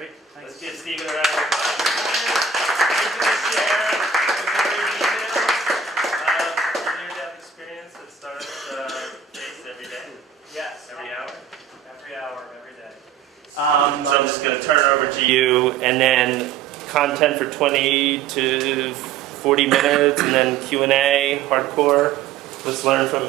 Great. Thanks. Let's give Steven a round of applause. He's going to share the very details of the near-death experience that starts face every day. Yes. Every hour. Every hour, every day. So I'm just going to turn it over to you, and then content for 20 to 40 minutes, and then Q&A, hardcore. Let's learn from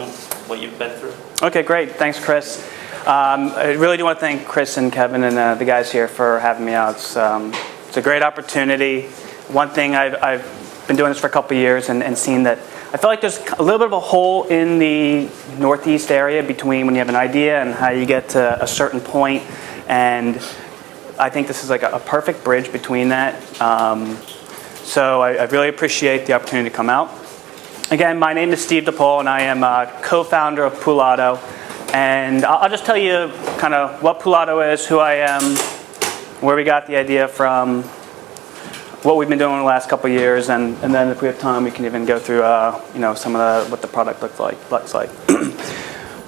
what you've been through. Okay, great. Thanks, Chris. I really do want to thank Chris and Kevin and the guys here for having me out. It's a great opportunity. One thing, I've been doing this for a couple of years and seen that I feel like there's a little bit of a hole in the Northeast area between when you have an idea and how you get to a certain point. And I think this is like a perfect bridge between that. So I really appreciate the opportunity to come out. Again, my name is Steve DePaul, and I am co-founder of Poolato. And I'll just tell you kind of what Poolato is, who I am, where we got the idea from, what we've been doing in the last couple of years, and then if we have time, we can even go through some of what the product looks like.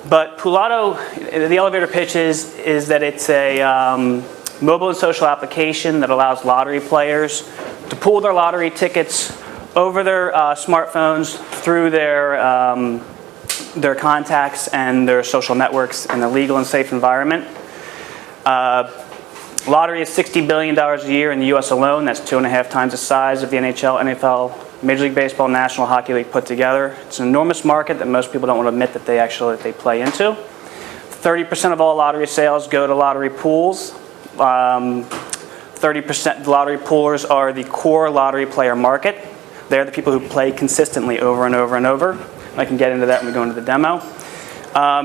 But Poolato, the elevator pitch is that it's a mobile and social application that allows lottery players to pool their lottery tickets over their smartphones through their contacts and their social networks in a legal and safe environment. Lottery is $60 billion a year in the U.S. alone. That's 2.5 times the size of the NHL, NFL, Major League Baseball, National Hockey League put together. It's an enormous market that most people don't want to admit that they play into. 30% of all lottery sales go to lottery pools. 30% of lottery poolers are the core lottery player market. They're the people who play consistently over and over and over. I can get into that when we go into the demo.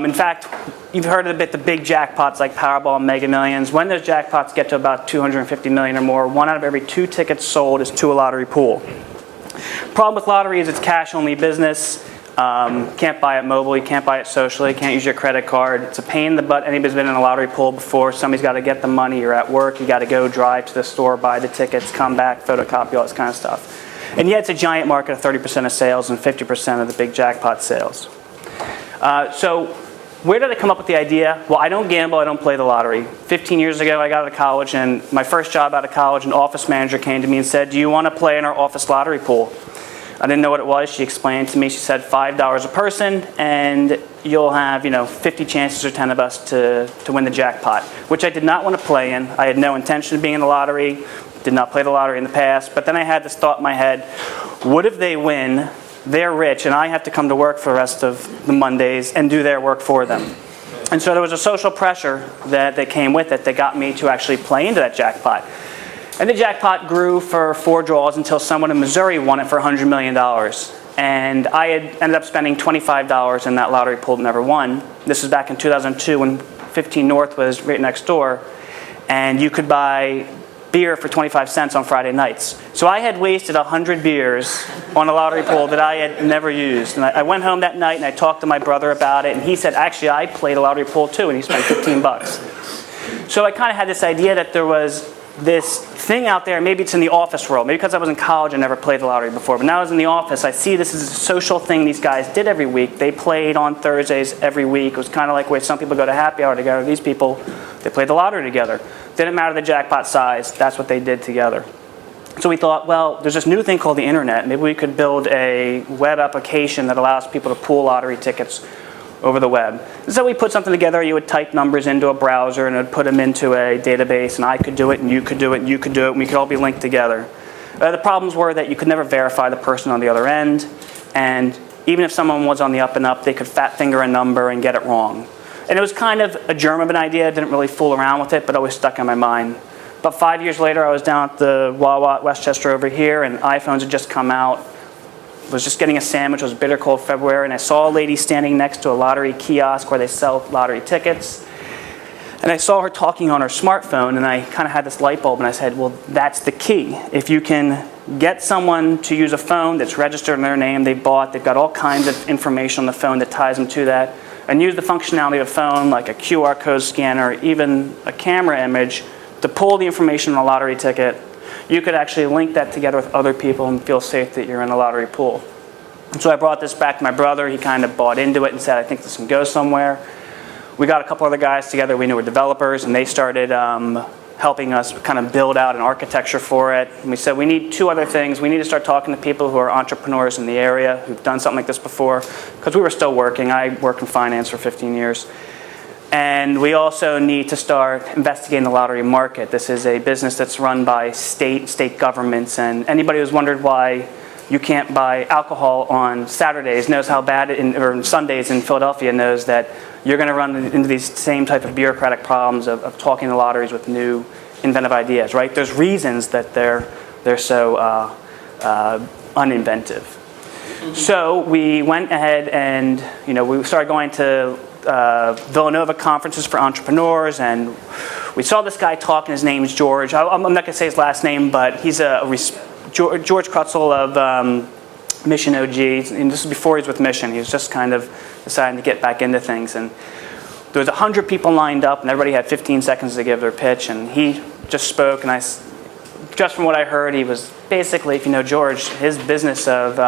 In fact, you've heard of the big jackpots like Powerball and Mega Millions. When those jackpots get to about $250 million or more, 1 out of every 2 tickets sold is to a lottery pool. Problem with lottery is it's cash-only business. Can't buy it mobile, you can't buy it socially, can't use your credit card. It's a pain in the butt. Anybody's been in a lottery pool before. Somebody's got to get the money. You're at work. You got to go drive to the store, buy the tickets, come back, photocopy, all this kind of stuff. And yet it's a giant market of 30% of sales and 50% of the big jackpot sales. So where did I come up with the idea? Well, I don't gamble, I don't play the lottery. 15 years ago, I got out of college, and my first job out of college, an office manager came to me and said, "Do you want to play in our office lottery pool?" I didn't know what it was. She explained to me. She said, $5 a person, and you'll have 50 chances or 10 of us to win the jackpot, which I did not want to play in. I had no intention of being in the lottery, did not play the lottery in the past, but then I had this thought in my head, what if they win, they're rich, and I have to come to work for the rest of the Mondays and do their work for them? And so there was a social pressure that came with it that got me to actually play into that jackpot. And the jackpot grew for 4 draws until someone in Missouri won it for $100 million. And I had ended up spending $25 in that lottery pool that never won. This was back in 2002 when 15 North was right next door. And you could buy beer for 25 cents on Friday nights. So I had wasted 100 beers on a lottery pool that I had never used. And I went home that night and I talked to my brother about it. And he said, actually, I played a lottery pool too. And he spent 15 bucks. So I kind of had this idea that there was this thing out there, maybe it's in the office world. Maybe because I was in college, I never played the lottery before. But now I was in the office, I see this is a social thing these guys did every week. They played on Thursdays every week. It was kind of like where some people go to happy hour together. These people, they played the lottery together. Didn't matter the jackpot size. That's what they did together. So we thought, well, there's this new thing called the internet. Maybe we could build a web application that allows people to pool lottery tickets over the web. So we put something together. You would type numbers into a browser and it would put them into a database, and I could do it, and you could do it, and you could do it, and we could all be linked together. The problems were that you could never verify the person on the other end, and even if someone was on the up and up, they could fat finger a number and get it wrong. And it was kind of a germ of an idea. I didn't really fool around with it, but always stuck in my mind. But 5 years later, I was down at the Wawa at Westchester over here, and iPhones had just come out. Was just getting a sandwich. It was bitter cold February, and I saw a lady standing next to a lottery kiosk where they sell lottery tickets. And I saw her talking on her smartphone, and I kind of had this light bulb, and I said, well, that's the key. If you can get someone to use a phone that's registered in their name, they've got all kinds of information on the phone that ties them to that, and use the functionality of a phone, like a QR code scanner, even a camera image, to pull the information on a lottery ticket, you could actually link that together with other people and feel safe that you're in a lottery pool. And so I brought this back to my brother. He kind of bought into it and said, I think this can go somewhere. We got a couple other guys together we knew were developers, and they started helping us kind of build out an architecture for it. And we said we need two other things. We need to start talking to people who are entrepreneurs in the area who've done something like this before, because we were still working. I worked in finance for 15 years. And we also need to start investigating the lottery market. This is a business that's run by state governments, and anybody who's wondered why you can't buy alcohol on Saturdays knows how bad or Sundays in Philadelphia knows that you're going to run into these same type of bureaucratic problems of talking to lotteries with new inventive ideas, right? There's reasons that they're so uninventive. Mm-hmm. So we went ahead and we started going to Villanova conferences for entrepreneurs, and we saw this guy talking. His name's George. I'm not going to say his last name, but he's George Krutzel of Mission OG, and this is before he was with Mission. He was just kind of deciding to get back into things, and there was 100 people lined up, and everybody had 15 seconds to give their pitch, and he just spoke, and just from what I heard, he was basically, if you know George, his business of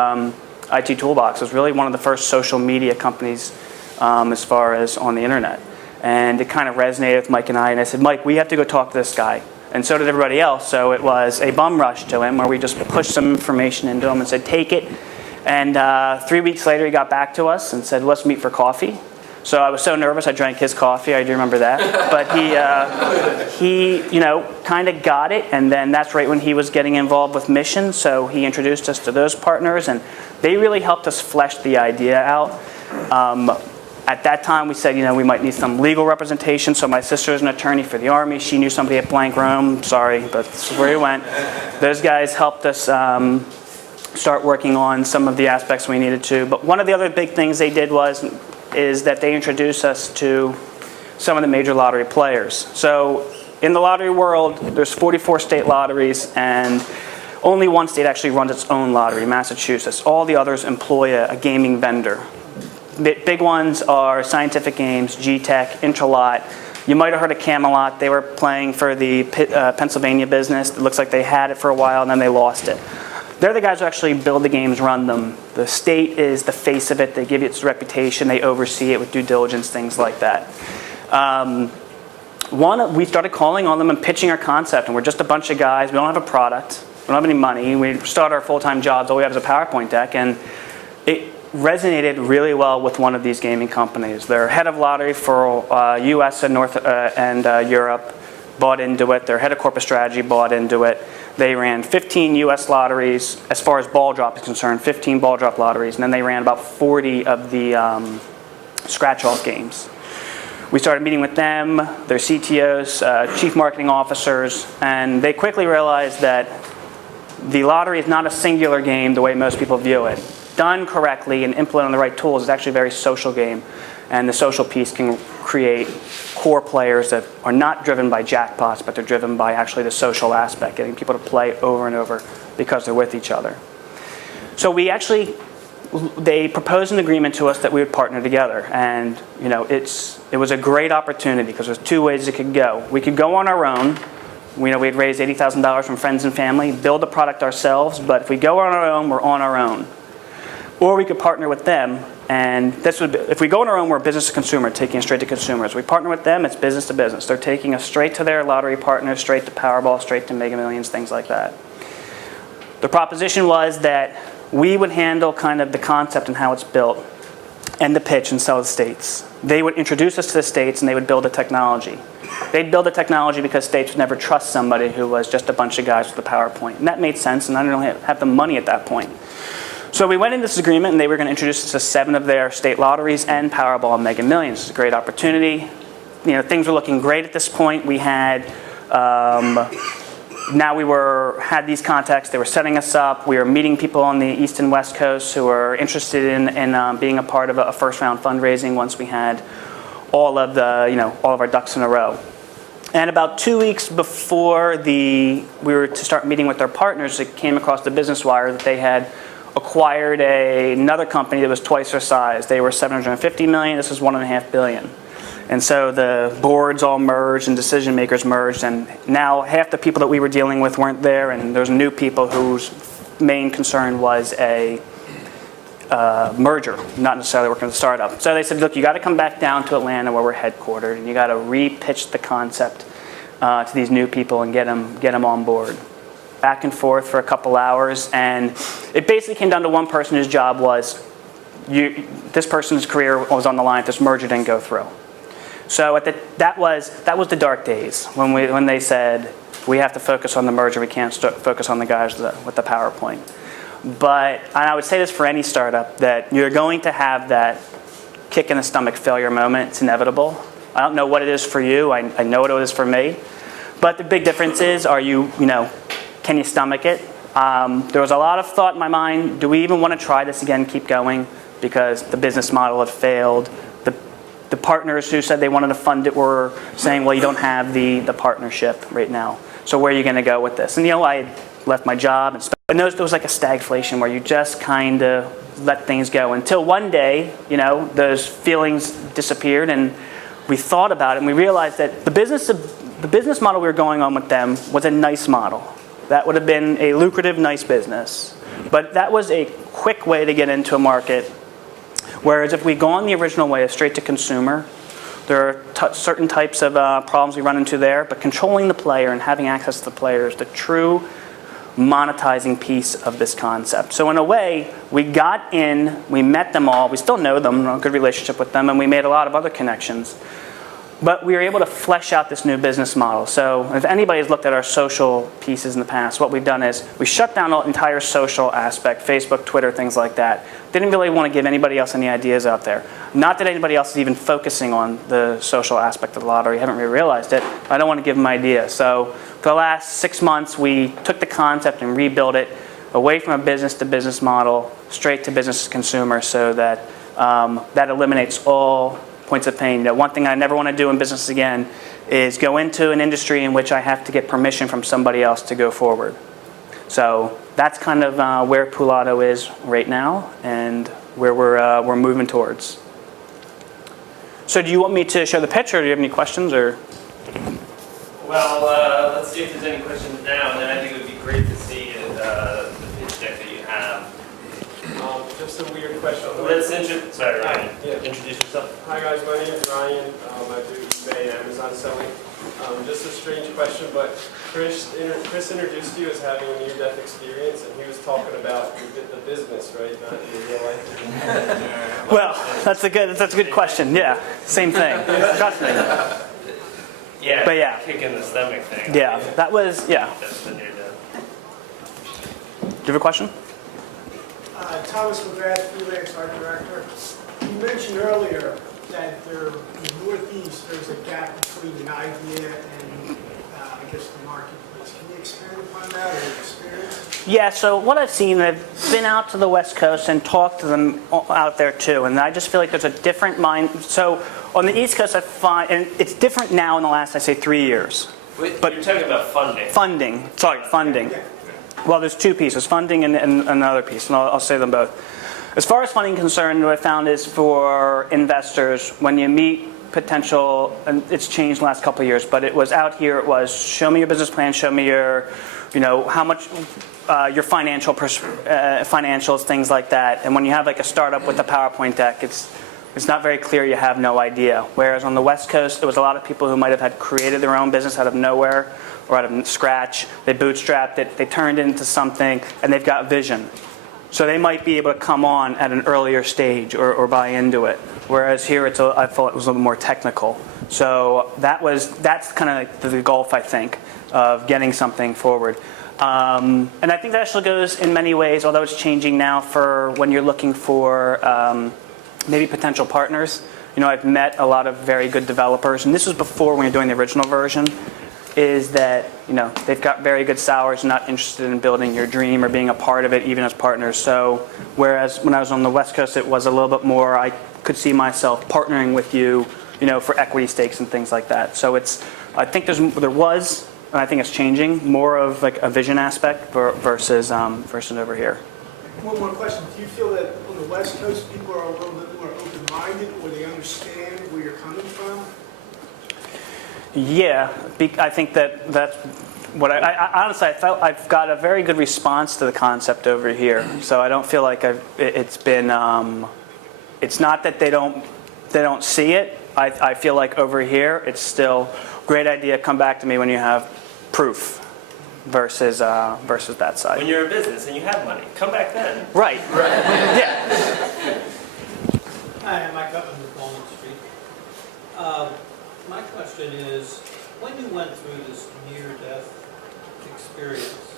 IT Toolbox was really one of the first social media companies as far as on the internet. And it kind of resonated with Mike and I said, Mike, we have to go talk to this guy. And so did everybody else. So it was a bum rush to him where we just pushed some information into him and said, take it. And 3 weeks later, he got back to us and said, let's meet for coffee. So I was so nervous, I drank his coffee. I do remember that. But he kind of got it. And then that's right when he was getting involved with Mission. So he introduced us to those partners. And they really helped us flesh the idea out. At that time, we said, we might need some legal representation. So my sister is an attorney for the Army. She knew somebody at Blank Rome. Sorry, but this is where he went. Those guys helped us start working on some of the aspects we needed to. But one of the other big things they did is that they introduced us to some of the major lottery players. So in the lottery world, there's 44 state lotteries, and only one state actually runs its own lottery, Massachusetts. All the others employ a gaming vendor. Big ones are Scientific Games, G-Tech, Intralot. You might have heard of Camelot. They were playing for the Pennsylvania business. It looks like they had it for a while, and then they lost it. They're the guys who actually build the games, run them. The state is the face of it. They give it its reputation. They oversee it with due diligence, things like that. We started calling on them and pitching our concept, and we're just a bunch of guys. We don't have a product. We don't have any money. We start our full-time jobs. All we have is a PowerPoint deck, and it resonated really well with one of these gaming companies. Their head of lottery for U.S. and Europe bought into it. Their head of corporate strategy bought into it. They ran 15 U.S. lotteries, as far as ball drop is concerned, 15 ball drop lotteries, and then they ran about 40 of the scratch-off games. We started meeting with them, their CTOs, chief marketing officers, and they quickly realized that the lottery is not a singular game the way most people view it. Done correctly and implemented on the right tools, it's actually a very social game. And the social piece can create core players that are not driven by jackpots, but they're driven by actually the social aspect, getting people to play over and over because they're with each other. So they proposed an agreement to us that we would partner together. And it was a great opportunity because there's two ways it could go. We could go on our own. We'd raise $80,000 from friends and family, build the product ourselves, but if we go on our own, we're on our own. Or we could partner with them, and if we go on our own, we're business to consumer, taking it straight to consumers. We partner with them, it's business to business. They're taking us straight to their lottery partners, straight to Powerball, straight to Mega Millions, things like that. The proposition was that we would handle kind of the concept and how it's built, and the pitch, and sell to states. They would introduce us to the states, and they would build the technology. They'd build the technology because states would never trust somebody who was just a bunch of guys with a PowerPoint. And that made sense, and I didn't really have the money at that point. So we went into this agreement, and they were going to introduce us to 7 of their state lotteries and Powerball and Mega Millions. It's a great opportunity. Things were looking great at this point. We had had these contacts. They were setting us up. We were meeting people on the East and West Coast who were interested in being a part of a first-round fundraising once we had all of our ducks in a row. And about 2 weeks before we were to start meeting with our partners, it came across the Business Wire that they had acquired another company that was twice their size. They were $750 million. This was $1.5 billion. And so the boards all merged and decision makers merged, and now half the people that we were dealing with weren't there, and there's new people whose main concern was a merger, not necessarily working with a startup. So they said, look, you got to come back down to Atlanta where we're headquartered, and you got to re-pitch the concept to these new people and get them on board. Back and forth for a couple hours, and it basically came down to one person whose job was, this person's career was on the line if this merger didn't go through. So that was the dark days when they said, we have to focus on the merger, we can't focus on the guys with the PowerPoint. But, and I would say this for any startup, that you're going to have that kick in the stomach failure moment. It's inevitable. I don't know what it is for you. I know what it is for me. But the big difference is, can you stomach it? There was a lot of thought in my mind, do we even want to try this again, keep going? Because the business model had failed. The partners who said they wanted to fund it were saying, well, you don't have the partnership right now. So where are you going to go with this? And I had left my job. And there was like a stagflation where you just kind of let things go until one day, those feelings disappeared and we thought about it and we realized that the business model we were going on with them was a nice model. That would have been a lucrative, nice business. But that was a quick way to get into a market. Whereas if we go on the original way of straight to consumer, there are certain types of problems we run into there, but controlling the player and having access to the player is the true monetizing piece of this concept. So in a way, we got in, we met them all, we still know them, a good relationship with them, and we made a lot of other connections. But we were able to flesh out this new business model. So if anybody's looked at our social pieces in the past, what we've done is we shut down the entire social aspect, Facebook, Twitter, things like that. Didn't really want to give anybody else any ideas out there. Not that anybody else is even focusing on the social aspect of the lottery. Haven't really realized it. I don't want to give them ideas. So for the last 6 months, we took the concept and rebuilt it away from a business-to-business model, straight to business-to-consumer, so that that eliminates all points of pain. One thing I never want to do in business again is go into an industry in which I have to get permission from somebody else to go forward. So that's kind of where Poolato is right now and where we're moving towards. So do you want me to show the pitch, or do you have any questions? Or? Well, let's see if there's any questions now, and then I think it would be great to see the pitch deck that you have. Just a weird question. Sorry, Ryan. Yeah. Introduce yourself. Hi guys, my name is Ryan. I do eBay and Amazon selling. Just a strange question, but Chris introduced you as having a near-death experience, and he was talking about the business, right, not your real life. Well, that's a good question. Yeah, same thing. Trust me. Yeah, but yeah, kick in the stomach thing. Yeah, that was That's the near death. Do you have a question? Thomas McGrath, freelance art director. You mentioned earlier that in the Northeast there's a gap between an idea and I guess the marketplace. Can you expand upon that or your experience? Yeah, so what I've seen, I've been out to the West Coast and talked to them out there too, and I just feel like there's a different mind. So on the East Coast I find, and it's different now in the last, I say, 3 years. But you're talking about funding. Funding. Yeah. Well, there's two pieces, funding and another piece, and I'll say them both. As far as funding is concerned, what I found is for investors, when you meet potential, and it's changed the last couple of years, but it was out here, it was show me your business plan, show me your, how much, your financials, things like that. And when you have like a startup with a PowerPoint deck, it's not very clear, you have no idea. Whereas on the West Coast, there was a lot of people who might have had created their own business out of nowhere or out of scratch. They bootstrapped it, they turned it into something, and they've got vision. So they might be able to come on at an earlier stage or buy into it. Whereas here, I thought it was a little more technical. So that's kind of like the gulf, I think, of getting something forward. And I think that actually goes in many ways, although it's changing now for when you're looking for maybe potential partners. I've met a lot of very good developers, and this was before when you're doing the original version, is that they've got very good salaries, not interested in building your dream or being a part of it, even as partners. So whereas when I was on the West Coast, it was a little bit more, I could see myself partnering with you, for equity stakes and things like that. So I think there was, and I think it's changing, more of like a vision aspect versus over here. One more question. Do you feel that on the West Coast people are a little bit more open-minded, or they understand where you're coming from? Yeah, I think that's what I honestly, I felt I've got a very good response to the concept over here. So I don't feel like it's been, it's not that they don't see it. I feel like over here it's still, great idea, come back to me when you have proof versus that side. When you're a business and you have money, come back then. Right. Yeah. Hi, I'm Mike Upton with Walnut Street. My question is, when you went through this near-death experience,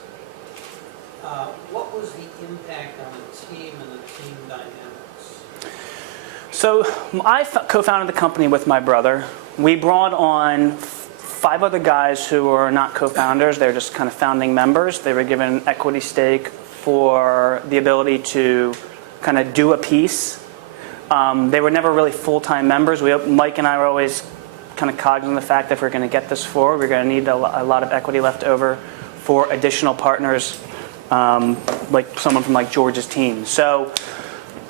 what was the impact on the team and the team dynamics? So I co-founded the company with my brother. We brought on 5 other guys who were not co-founders. They were just kind of founding members. They were given an equity stake for the ability to kind of do a piece. They were never really full-time members. Mike and I were always kind of cognizant of the fact that if we're going to get this forward, we're going to need a lot of equity left over for additional partners, like someone from like George's team. So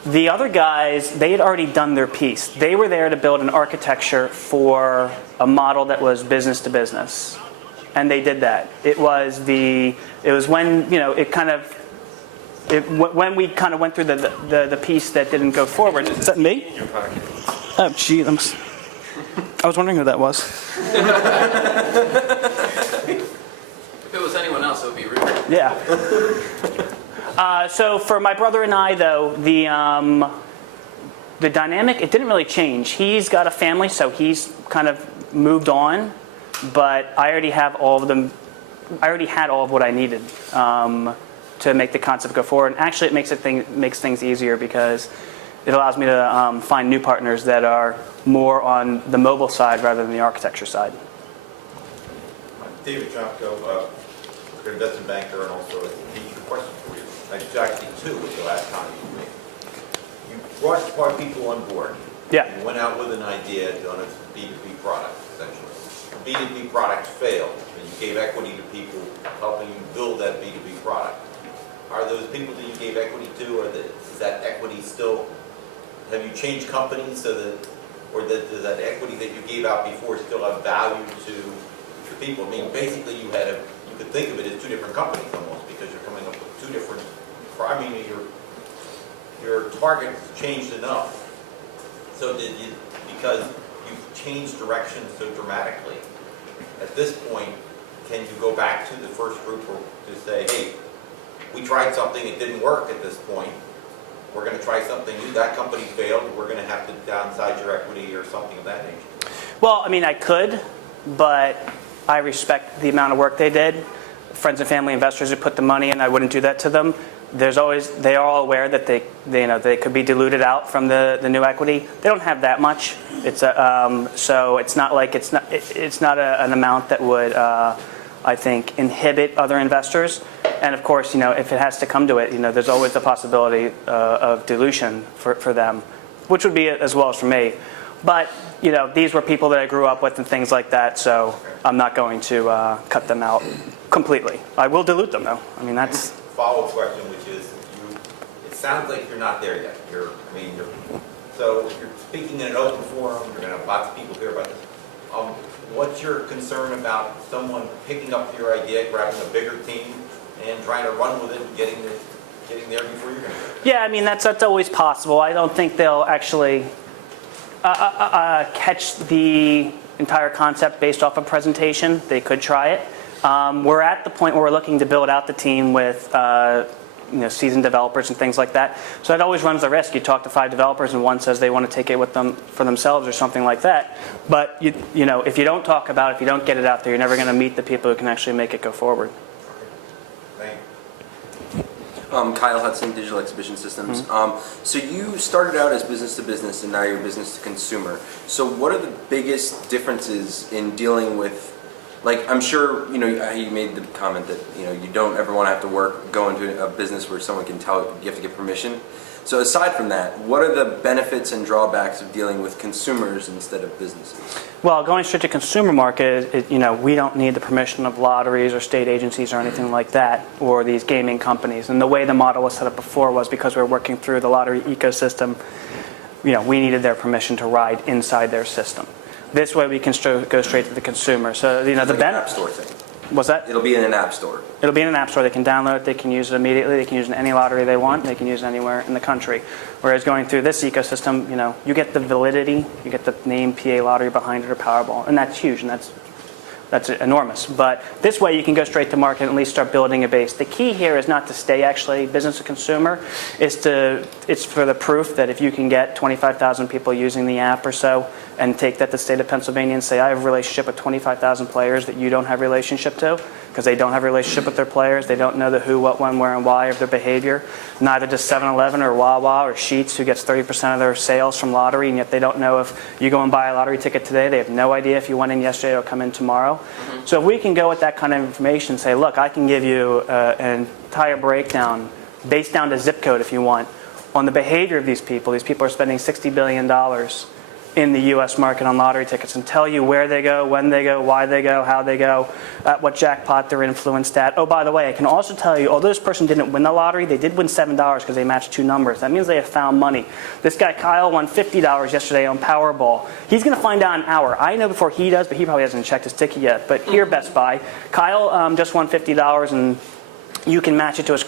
the other guys, they had already done their piece. They were there to build an architecture for a model that was business to business, and they did that. It was when when we kind of went through the piece that didn't go forward. Is that me? In your pocket. Oh, gee, I was wondering who that was. If it was anyone else, it would be rude. Yeah. So for my brother and I, though, the dynamic, it didn't really change. He's got a family, so he's kind of moved on. But I already have all of them. I already had all of what I needed to make the concept go forward. And actually, it makes things easier because it allows me to find new partners that are more on the mobile side rather than the architecture side. David Chopko, investment banker and also a teacher. Question for you. Actually, 2 with the last comment you made. You brought 5 people on board. Yeah. You went out with an idea on a B2B product, essentially. The B2B product failed, and you gave equity to people helping you build that B2B product. Are those people that you gave equity to, or is that equity still, have you changed companies so that, or does that equity that you gave out before still have value to the people? I mean, basically you could think of it as 2 different companies almost, because you're coming up with 2 different, I mean, your target changed enough. So because you've changed direction so dramatically, at this point, can you go back to the first group or to say, hey, we tried something, it didn't work at this point, we're going to try something new, that company failed, we're going to have to downsize your equity or something of that nature? Well, I mean, I could, but I respect the amount of work they did. Friends and family investors who put the money in, I wouldn't do that to them. They are all aware that they could be diluted out from the new equity. They don't have that much. So it's not like it's not an amount that would I think inhibit other investors. And of course, if it has to come to it, there's always the possibility of dilution for them, which would be it as well as for me. But these were people that I grew up with and things like that, so I'm not going to cut them out completely. I will dilute them though. I mean, that's Follow-up question, which is, it sounds like you're not there yet. So if you're speaking in an open forum, you're going to have lots of people hear about this. What's your concern about someone picking up your idea, grabbing a bigger team, and trying to run with it and getting there before you're going to? Yeah, I mean, that's always possible. I don't think they'll actually catch the entire concept based off a presentation. They could try it. We're at the point where we're looking to build out the team with seasoned developers and things like that. So it always runs the risk. You talk to 5 developers and one says they want to take it with them for themselves or something like that. But if you don't talk about it, if you don't get it out there, you're never going to meet the people who can actually make it go forward. Thank you. Kyle Hudson, Digital Exhibition Systems. So you started out as business to business, and now you're business to consumer. So what are the biggest differences in dealing with, like, I'm sure, you made the comment that, you don't ever want to have to go into a business where someone can tell you have to get permission. So aside from that, what are the benefits and drawbacks of dealing with consumers instead of businesses? Well, going straight to consumer market, we don't need the permission of lotteries or state agencies or anything like that, or these gaming companies. And the way the model was set up before was because we were working through the lottery ecosystem, we needed their permission to ride inside their system. This way we can go straight to the consumer. So, the Like an benefit. app store thing. What's that? It'll be in an app store. It'll be in an app store. They can download it. They can use it immediately. They can use it in any lottery they want. They can use it anywhere in the country. Whereas going through this ecosystem, you get the validity. You get the name PA Lottery behind it or Powerball. And that's huge. And that's That's enormous. But this way you can go straight to market and at least start building a base. The key here is not to stay actually business to consumer. It's for the proof that if you can get 25,000 people using the app or so and take that to the state of Pennsylvania and say, I have a relationship with 25,000 players that you don't have a relationship to, because they don't have a relationship with their players. They don't know the who, what, when, where, and why of their behavior. Neither does 7-Eleven or Wawa or Sheetz, who gets 30% of their sales from lottery, and yet they don't know if you go and buy a lottery ticket today. They have no idea if you went in yesterday or come in tomorrow. So if we can go with that kind of information and say, look, I can give you an entire breakdown, based down to zip code if you want, on the behavior of these people. These people are spending $60 billion in the U.S. market on lottery tickets, and tell you where they go, when they go, why they go, how they go, at what jackpot they're influenced at. Oh, by the way, I can also tell you, although this person didn't win the lottery, they did win $7 because they matched two numbers. That means they have found money. This guy, Kyle, won $50 yesterday on Powerball. He's going to find out in an hour. I know before he does, but he probably hasn't checked his ticket yet. But here, Best Buy, Kyle just won $50, and you can match it to his,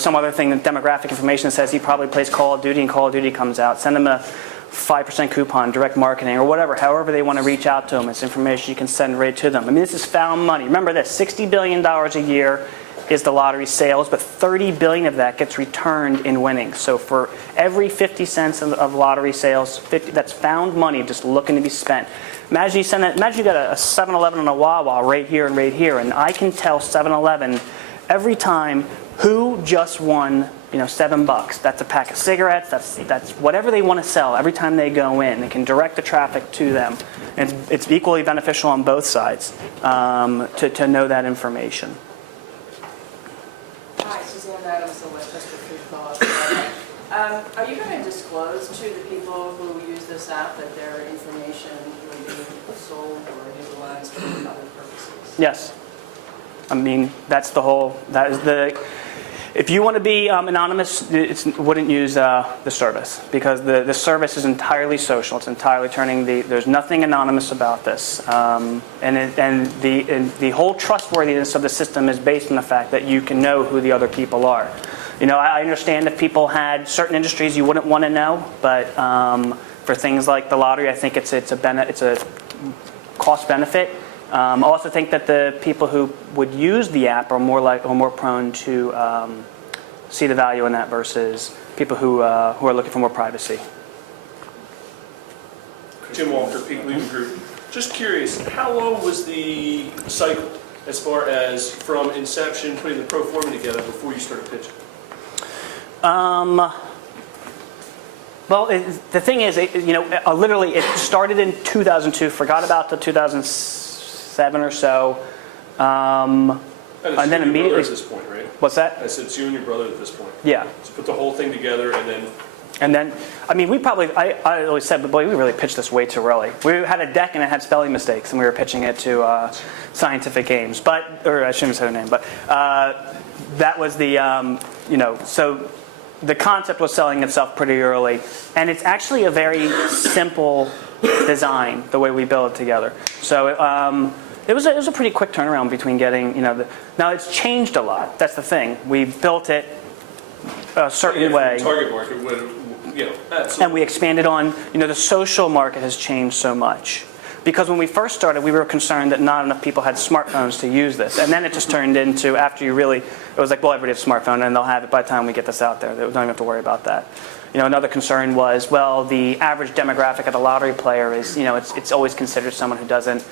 some other thing, demographic information that says he probably plays Call of Duty, and Call of Duty comes out. Send him a 5% coupon, direct marketing, or whatever, however they want to reach out to them. It's information you can send right to them. I mean, this is found money. Remember this, $60 billion a year is the lottery sales, but $30 billion of that gets returned in winnings. So for every 50 cents of lottery sales, that's found money just looking to be spent. Imagine you send that. Imagine you got a 7-Eleven and a Wawa right here, and I can tell 7-Eleven every time who just won $7. That's a pack of cigarettes. That's whatever they want to sell. Every time they go in, they can direct the traffic to them. And it's equally beneficial on both sides to know that information. Hi, Suzanne Adams, the Westchester Food Thought. Are you going to disclose to the people who use this app that their information will be sold or utilized for other purposes? Yes. I mean, that is the. If you want to be anonymous, wouldn't use the service, because the service is entirely social. It's entirely there's nothing anonymous about this. And the whole trustworthiness of the system is based on the fact that you can know who the other people are. I understand if people had certain industries you wouldn't want to know, but for things like the lottery, I think it's a cost benefit. I also think that the people who would use the app are more prone to see the value in that versus people who are looking for more privacy. Tim Walker, Peak Leading Group. Just curious, how long was the cycle as far as from inception, putting the pro forma together before you started pitching? Well, the thing is, literally, it started in 2002. Forgot about the 2007 or so, and then immediately. At this point, right? What's that? I said it's you and your brother at this point. Yeah. So put the whole thing together, and then. And then, I mean, I always said, but boy, we really pitched this way too early. We had a deck and it had spelling mistakes, and we were pitching it to Scientific Games, or I shouldn't say her name, but that was the, so the concept was selling itself pretty early, and it's actually a very simple design, the way we build it together. So it was a pretty quick turnaround between getting, now it's changed a lot. That's the thing. We built it a certain way. Target market would, absolutely. And we expanded on, the social market has changed so much. Because when we first started, we were concerned that not enough people had smartphones to use this. And then it just turned into, it was like, well, everybody has a smartphone, and they'll have it by the time we get this out there. They don't even have to worry about that. Another concern was, well, the average demographic of the lottery player is, it's always considered someone who doesn't,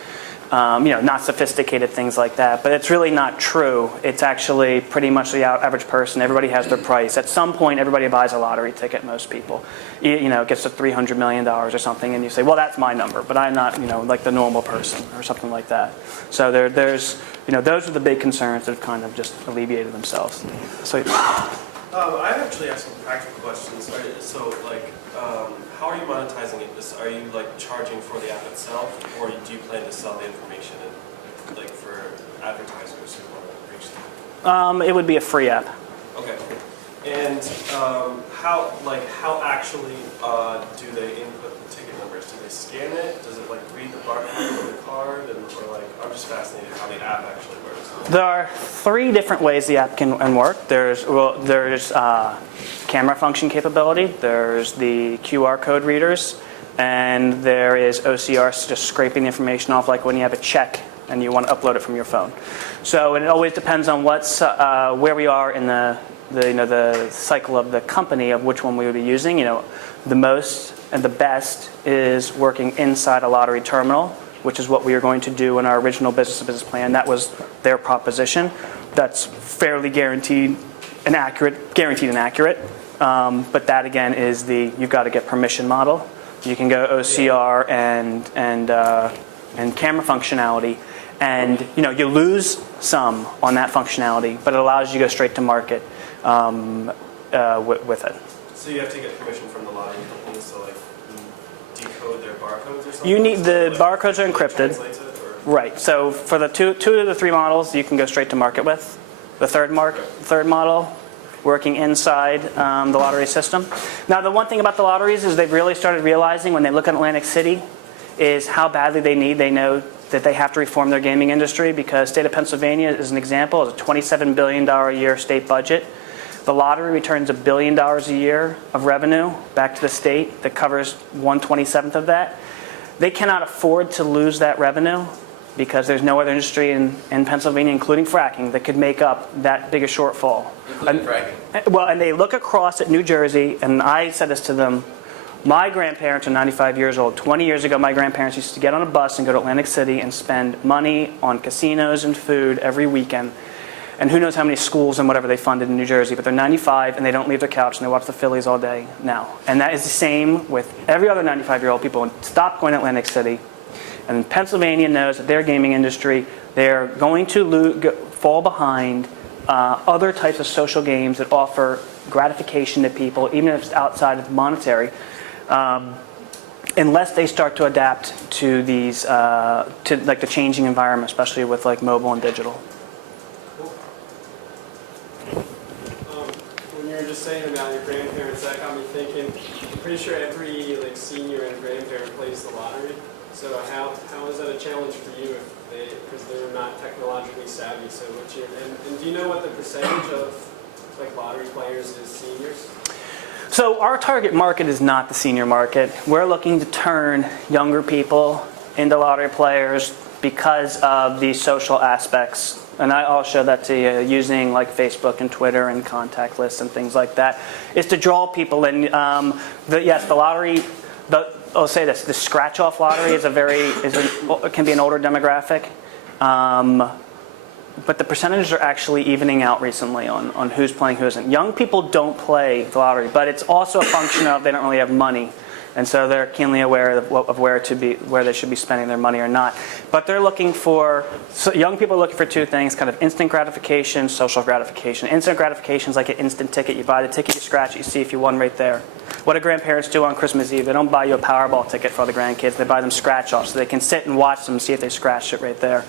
not sophisticated, things like that. But it's really not true. It's actually pretty much the average person. Everybody has their price. At some point, everybody buys a lottery ticket, most people. It gets to $300 million or something, and you say, well, that's my number, but I'm not, like the normal person or something like that. So those are the big concerns that have kind of just alleviated themselves. So. I actually have some practical questions. How are you monetizing it? Are you charging for the app itself, or do you plan to sell the information and for advertisers who want to reach them? It would be a free app. Okay. And how actually do they input the ticket numbers? Do they scan it? Does it read the barcode on the card? I'm just fascinated how the app actually works. There are 3 different ways the app can work. There's camera function capability, there's the QR code readers, and there is OCR, just scraping the information off, like when you have a check and you want to upload it from your phone. So it always depends on where we are in the cycle of the company of which one we would be using. The most and the best is working inside a lottery terminal, which is what we are going to do in our original business-to-business plan. That was their proposition. That's fairly guaranteed and accurate. But that again is you've got to get permission model. You can go OCR and camera functionality, and you lose some on that functionality, but it allows you to go straight to market with it. So you have to get permission from the lottery companies to like decode their barcodes or something? You need the Like, barcodes are encrypted. translates it, or- Right. So for the two of the three models, you can go straight to market with. The third model, working inside the lottery system. Now, the one thing about the lotteries is they've really started realizing when they look at Atlantic City is how badly they know that they have to reform their gaming industry, because state of Pennsylvania, as an example, is a $27 billion a year state budget. The lottery returns $1 billion a year of revenue back to the state that covers 1/27th of that. They cannot afford to lose that revenue because there's no other industry in Pennsylvania, including fracking, that could make up that big a shortfall. Including fracking. Well, and they look across at New Jersey, and I said this to them. My grandparents are 95 years old. 20 years ago, my grandparents used to get on a bus and go to Atlantic City and spend money on casinos and food every weekend. And who knows how many schools and whatever they funded in New Jersey, but they're 95 and they don't leave their couch and they watch the Phillies all day now. And that is the same with every other 95-year-old. People stop going to Atlantic City. And Pennsylvania knows that their gaming industry, they're going to fall behind other types of social games that offer gratification to people, even if it's outside of monetary, unless they start to adapt to these, to like the changing environment, especially with like mobile and digital. When you were just saying about your grandparents, that got me thinking. I'm pretty sure every like senior and grandparent plays the lottery. So how is that a challenge for you because they're not technologically savvy? So and do you know what the percentage of like lottery players is seniors? So our target market is not the senior market. We're looking to turn younger people into lottery players because of the social aspects. And I'll show that to you using like Facebook and Twitter and contact lists and things like that. Is to draw people in. Yes, the lottery. I'll say this: the scratch-off lottery can be an older demographic, but the percentages are actually evening out recently on who's playing, who isn't. Young people don't play the lottery, but it's also a function of they don't really have money. And so they're keenly aware of where they should be spending their money or not. But they're looking for, so young people are looking for two things, kind of instant gratification, social gratification. Instant gratification is like an instant ticket. You buy the ticket, you scratch it, you see if you won right there. What do grandparents do on Christmas Eve? They don't buy you a Powerball ticket for all the grandkids. They buy them scratch-offs so they can sit and watch them and see if they scratched it right there.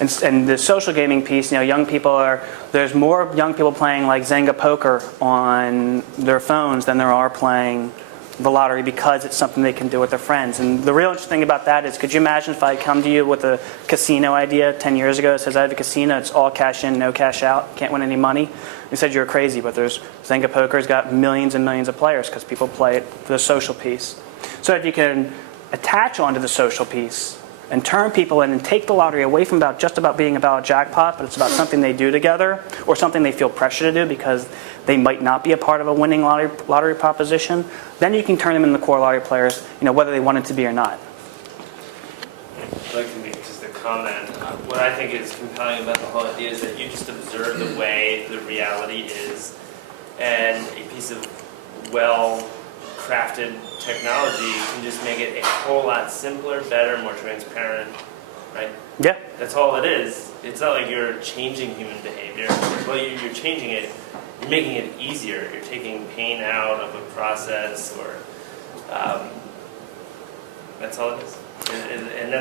And the social gaming piece, there's more young people playing like Zynga poker on their phones than there are playing the lottery because it's something they can do with their friends. And the real interesting thing about that is, could you imagine if I come to you with a casino idea 10 years ago that says I have a casino, it's all cash in, no cash out, can't win any money? You said you're crazy, but there's Zynga Poker's got millions and millions of players because people play it for the social piece. So if you can attach onto the social piece and turn people in and take the lottery away from just about being about a jackpot, but it's about something they do together or something they feel pressure to do because they might not be a part of a winning lottery proposition, then you can turn them into core lottery players, whether they want it to be or not. I'd like to make just a comment. What I think is compelling about the whole idea is that you just observe the way the reality is, and a piece of well-crafted technology can just make it a whole lot simpler, better, more transparent, right? Yeah. That's all it is. It's not like you're changing human behavior. Well, you're changing it. You're making it easier. You're taking pain out of a process, or that's all it is. And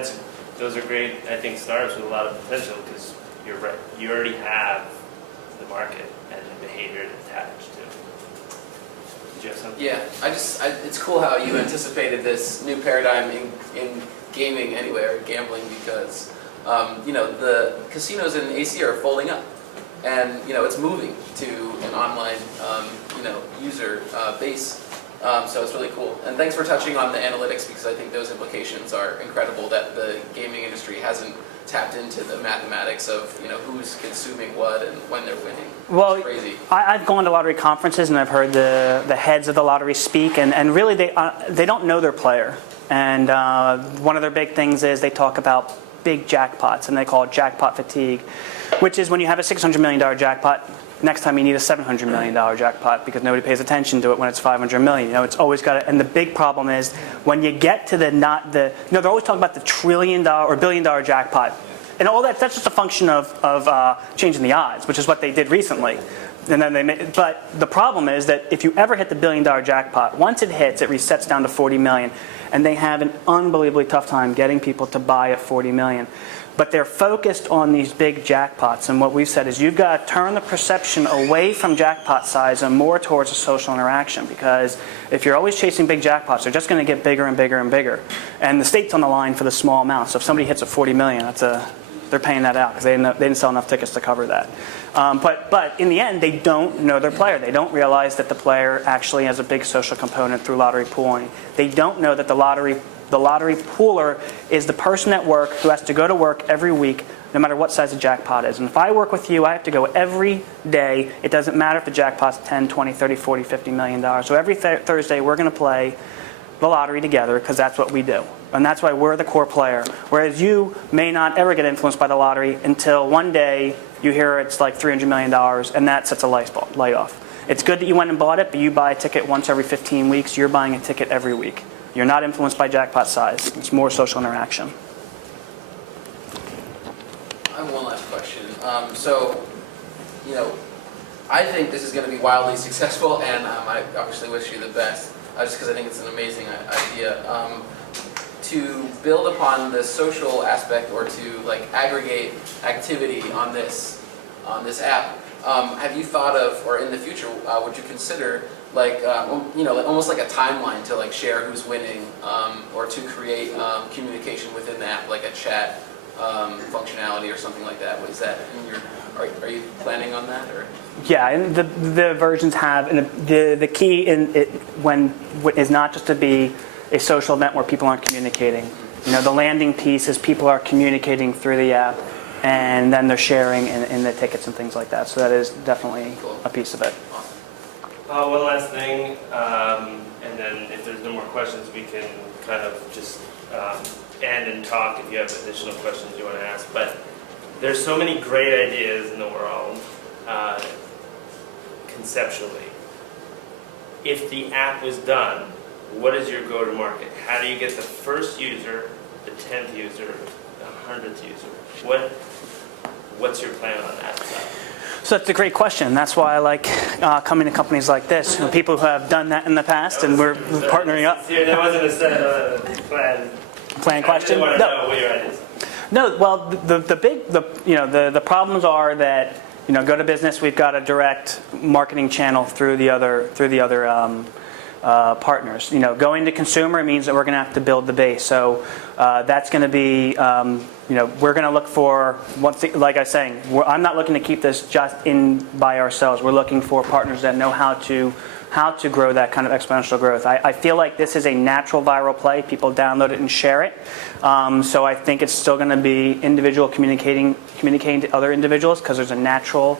those are great, I think, startups with a lot of potential because you're right. You already have the market and the behavior attached to it. Did you have something? Yeah, it's cool how you anticipated this new paradigm in gaming anyway, or gambling, because the casinos in AC are folding up, and it's moving to an online user base. So it's really cool. And thanks for touching on the analytics, because I think those implications are incredible that the gaming industry hasn't tapped into the mathematics of, you know, who's consuming what and when they're winning. Well, It's crazy. I've gone to lottery conferences and I've heard the heads of the lottery speak, and really they don't know their player. And one of their big things is they talk about big jackpots, and they call it jackpot fatigue, which is when you have a $600 million jackpot, next time you need a $700 million jackpot because nobody pays attention to it when it's $500 million. You know, it's always got to, and the big problem is when you get to they're always talking about the $1 trillion or $1 billion jackpot. And all that's just a function of changing the odds, which is what they did recently. And then but the problem is that if you ever hit the $1 billion jackpot, once it hits, it resets down to 40 million. And they have an unbelievably tough time getting people to buy at 40 million. But they're focused on these big jackpots. And what we've said is you've got to turn the perception away from jackpot size and more towards a social interaction. Because if you're always chasing big jackpots, they're just going to get bigger and bigger and bigger. And the stake's on the line for the small amount. So if somebody hits a 40 million, they're paying that out because they didn't sell enough tickets to cover that. But in the end, they don't know their player. They don't realize that the player actually has a big social component through lottery pooling. They don't know that the lottery pooler is the person at work who has to go to work every week, no matter what size the jackpot is. And if I work with you, I have to go every day. It doesn't matter if the jackpot's 10, 20, 30, 40, $50 million. So every Thursday, we're going to play the lottery together because that's what we do. And that's why we're the core player. Whereas you may not ever get influenced by the lottery until one day you hear it's like $300 million, and that sets a light off. It's good that you went and bought it, but you buy a ticket once every 15 weeks. You're buying a ticket every week. You're not influenced by jackpot size. It's more social interaction. I have one last question. So, you know, I think this is going to be wildly successful, and I obviously wish you the best, just because I think it's an amazing idea. To build upon the social aspect, or to like aggregate activity on this app, have you thought of, or in the future, would you consider like you know, almost like a timeline to like share who's winning, or to create communication within the app, like a chat functionality or something like that? Was that in your? Are you planning on that, or? Yeah, and the versions have, and the key in it is not just to be a social event where people aren't communicating. You know, the landing piece is people are communicating through the app, and then they're sharing in the tickets and things like that. So that is definitely a piece of it. One last thing, and then if there's no more questions, we can kind of just end and talk if you have additional questions you want to ask. But there's so many great ideas in the world, conceptually. If the app was done, what is your go-to-market? How do you get the first user, the 10th user, the 100th user? What's your plan on that side? So that's a great question. That's why I like coming to companies like this, people who have done that in the past, and we're partnering up. There wasn't a set plan. Plan question? I just want to know what your ideas are. No, well, the problems are that, you know, go to business. We've got a direct marketing channel through the other partners. You know, going to consumer means that we're going to have to build the base. So that's going to be, you know, we're going to look for, like I was saying, I'm not looking to keep this just in by ourselves. We're looking for partners that know how to grow that kind of exponential growth. I feel like this is a natural viral play. People download it and share it. So I think it's still going to be individual communicating to other individuals because there's a natural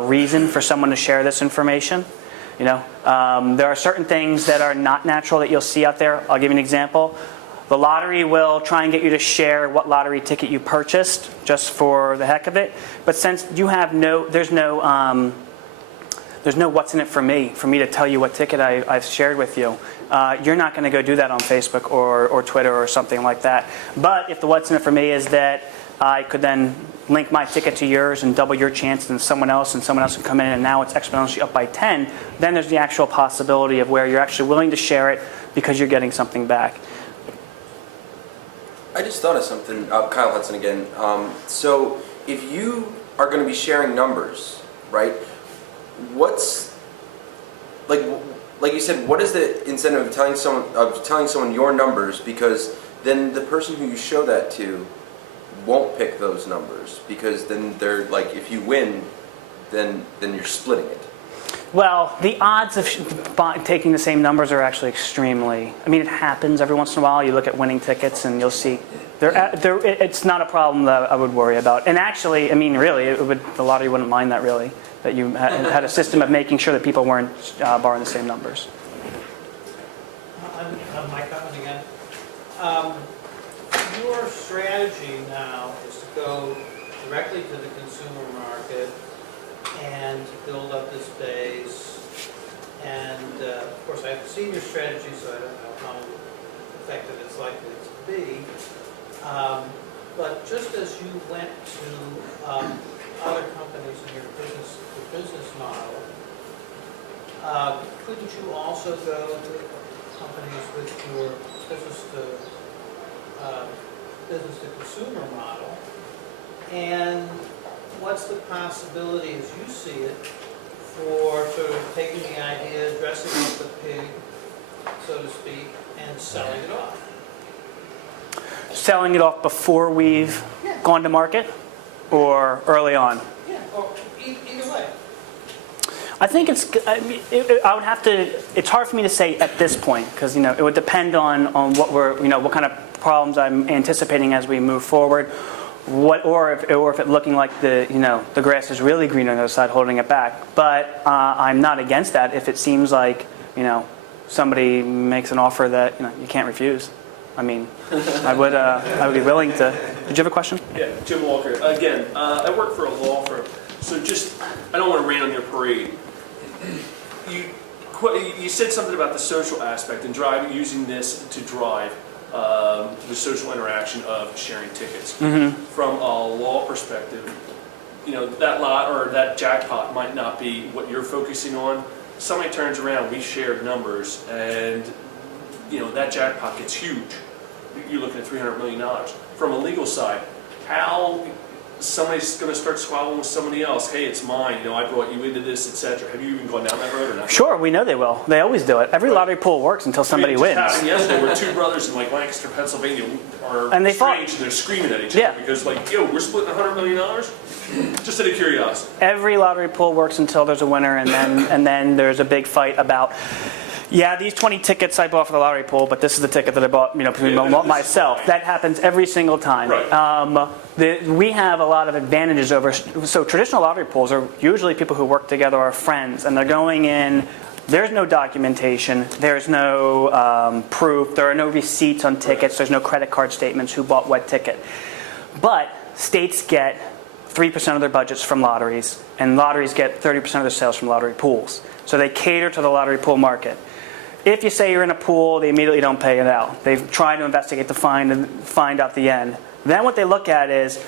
reason for someone to share this information. You know, there are certain things that are not natural that you'll see out there. I'll give you an example. The lottery will try and get you to share what lottery ticket you purchased just for the heck of it. But since you have there's no what's in it for me to tell you what ticket I've shared with you. You're not going to go do that on Facebook or Twitter or something like that. But if the what's in it for me is that I could then link my ticket to yours and double your chance, and someone else can come in, and now it's exponentially up by 10, then there's the actual possibility of where you're actually willing to share it because you're getting something back. I just thought of something, Kyle Hudson again. So if you are going to be sharing numbers, right? What's like you said? What is the incentive of telling someone your numbers? Because then the person who you show that to won't pick those numbers, because then they're like, if you win, then you're splitting it. Well, the odds of taking the same numbers are actually extremely. I mean, it happens every once in a while. You look at winning tickets, and you'll see. It's not a problem that I would worry about. And actually, I mean, really, the lottery wouldn't mind that really. That you had a system of making sure that people weren't borrowing the same numbers. Mike Cutman again. Your strategy now is to go directly to the consumer market and build up this base. And of course, I've seen your strategy, so I don't know how effective it's likely to be. But just as you went to other companies in your business model, couldn't you also go to companies with your business to consumer model? And what's the possibility, as you see it, for sort of taking the idea, dressing up the pig, so to speak, and selling it off? Selling it off before we've gone to market, or early on? Yeah, or either way. I think I would have to. It's hard for me to say at this point because it would depend on what what kind of problems I'm anticipating as we move forward. Or if it looking like the grass is really green on the other side, holding it back. But I'm not against that if it seems like somebody makes an offer that you can't refuse. I mean, I would be willing to. Did you have a question? Yeah, Jim Walker. Again, I work for a law firm, so I don't want to rain on your parade. You said something about the social aspect and using this to drive the social interaction of sharing tickets. Mm-hmm. From a law perspective, that lot or that jackpot might not be what you're focusing on. Somebody turns around, we shared numbers, and that jackpot gets huge. You're looking at $300 million. From a legal side, how somebody's going to start squabbling with somebody else? Hey, it's mine. I brought you into this, etc. Have you even gone down that road or not? Sure, we know they will. They always do it. Every lottery pool works until somebody It wins. just happened yesterday where two brothers in Lancaster, Pennsylvania are And they estranged and they're screaming at each other because we're splitting $100 million? Just out of curiosity. Every lottery pool works until there's a winner, and then there's a big fight about. Yeah, these 20 tickets I bought for the lottery pool, but this is the ticket that I bought, myself. That happens every single time. Right. We have a lot of advantages over. So traditional lottery pools are usually people who work together are friends, and they're going in. There's no documentation. There's no proof. There are no receipts on tickets. There's no credit card statements who bought what ticket. But states get 3% of their budgets from lotteries, and lotteries get 30% of their sales from lottery pools. So they cater to the lottery pool market. If you say you're in a pool, they immediately don't pay it out. They try to investigate to find out the end. Then what they look at is,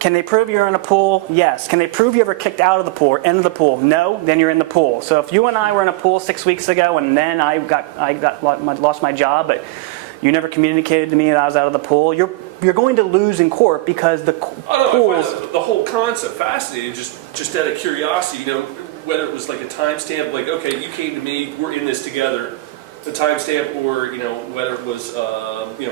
can they prove you're in a pool? Yes. Can they prove you ever kicked out of the pool or into the pool? No. Then you're in the pool. So if you and I were in a pool 6 weeks ago, and then I lost my job, but you never communicated to me that I was out of the pool, you're going to lose in court because the pools. I find the whole concept fascinating. Just out of curiosity, whether it was like a timestamp, like, okay, you came to me, we're in this together, the timestamp, or whether it was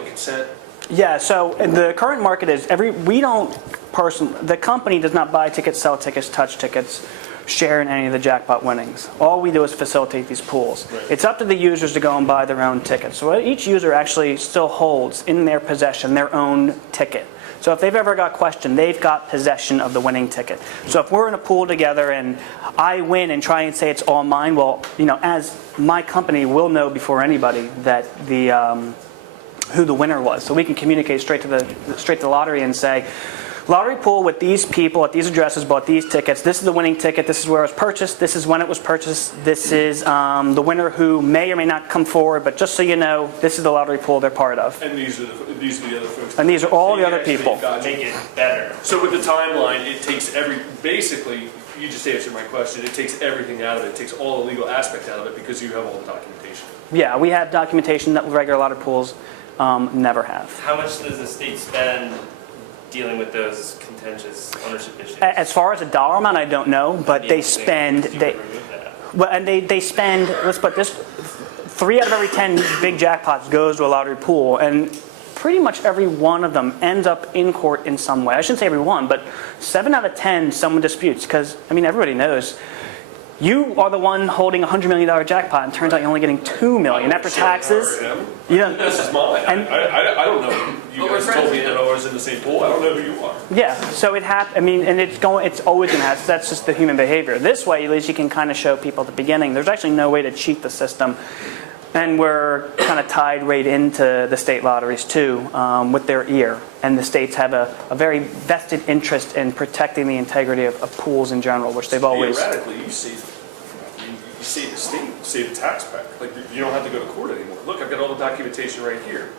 consent. Yeah. So the current market is the company does not buy tickets, sell tickets, touch tickets, share in any of the jackpot winnings. All we do is facilitate these pools. Right. It's up to the users to go and buy their own tickets. So each user actually still holds in their possession their own ticket. So if they've ever got questioned, they've got possession of the winning ticket. So if we're in a pool together and I win and try and say it's all mine, well, as my company will know before anybody that who the winner was. So we can communicate straight to the lottery and say, lottery pool with these people at these addresses bought these tickets. This is the winning ticket. This is where it was purchased. This is when it was purchased. This is the winner who may or may not come forward. But just so you know, this is the lottery pool they're part of. And these are the other folks. And these are all the other people. Make it better. So with the timeline, it takes basically, you just answered my question, it takes everything out of it. It takes all the legal aspect out of it because you have all the documentation. Yeah, we have documentation that regular lottery pools never have. How much does the state spend dealing with those contentious ownership issues? As far as a dollar amount, I don't know, but they spend. They spend. Let's put this: 3 out of every 10 big jackpots goes to a lottery pool, and pretty much every one of them ends up in court in some way. I shouldn't say every one, but 7 out of 10 someone disputes because everybody knows You are the one holding a $100 million jackpot, and turns out you're only getting $2 million after taxes. Yeah. This is mine. And- I don't know. You But we're guys told friends, me yeah. that I was in the same pool. I don't know who you are. Yeah, so I mean, and it's always going to happen. That's just the human behavior. This way, at least you can kind of show people at the beginning, there's actually no way to cheat the system. And we're kind of tied right into the state lotteries too, with their ear. And the states have a very vested interest in protecting the integrity of pools in general, which they've always. Theoretically, you save the state, you save the taxpayer. Like, you don't have to go to court anymore. Look, I've got all the documentation right here.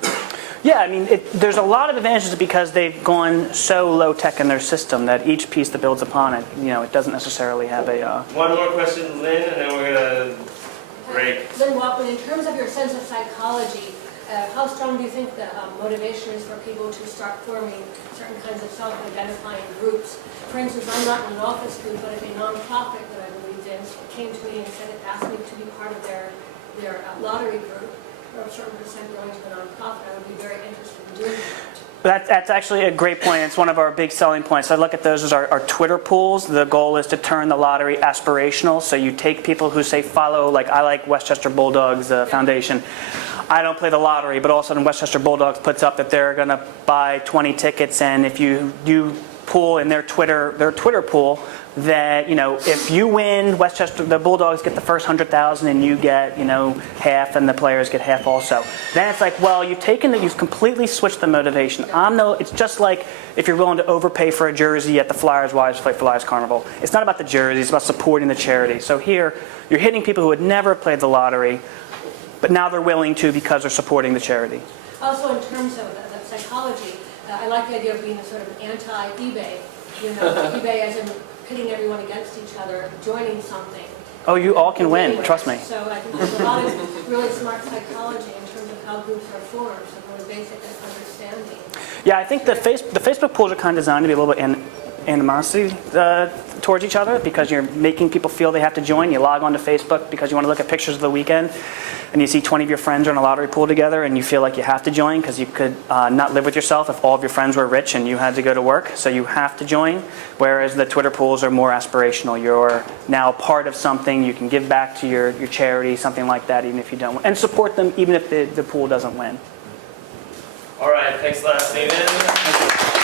Yeah, I mean, there's a lot of advantages because they've gone so low tech in their system that each piece that builds upon it, it doesn't necessarily have a. One more question, Lynn, and then we're gonna break. Lynn Walkman, in terms of your sense of psychology, how strong do you think the motivation is for people to start forming certain kinds of self-identifying groups? For instance, I'm not in an office group, but if a nonprofit that I believed in came to me and said it asked me to be part of their lottery group, or a certain percent going to the nonprofit, I would be very interested in doing that. That's actually a great point. It's one of our big selling points. I look at those as our Twitter pools. The goal is to turn the lottery aspirational. So you take people who say follow, like I like Westchester Bulldogs Foundation. I don't play the lottery, but all of a sudden Westchester Bulldogs puts up that they're going to buy 20 tickets, and if you pool in their Twitter pool, that if you win, the Bulldogs get the first 100,000 and you get half, and the players get half also. Then it's like, well, you've completely switched the motivation. It's just like if you're willing to overpay for a jersey at the Flyers Carnival. It's not about the jersey, it's about supporting the charity. So here you're hitting people who had never played the lottery, but now they're willing to because they're supporting the charity. Also, in terms of the psychology, I like the idea of being a sort of anti-eBay. eBay as in pitting everyone against each other, joining something. Oh, you all can win, trust me. So I think there's a lot of really smart psychology in terms of how groups are formed, so really basic understanding. Yeah, I think the Facebook pools are kind of designed to be a little bit animosity towards each other because you're making people feel they have to join. You log on to Facebook because you want to look at pictures of the weekend, and you see 20 of your friends are in a lottery pool together, and you feel like you have to join because you could not live with yourself if all of your friends were rich and you had to go to work, so you have to join. Whereas the Twitter pools are more aspirational. You're now part of something. You can give back to your charity, something like that, even if you don't, and support them even if the pool doesn't win. All right, thanks a lot, Steven.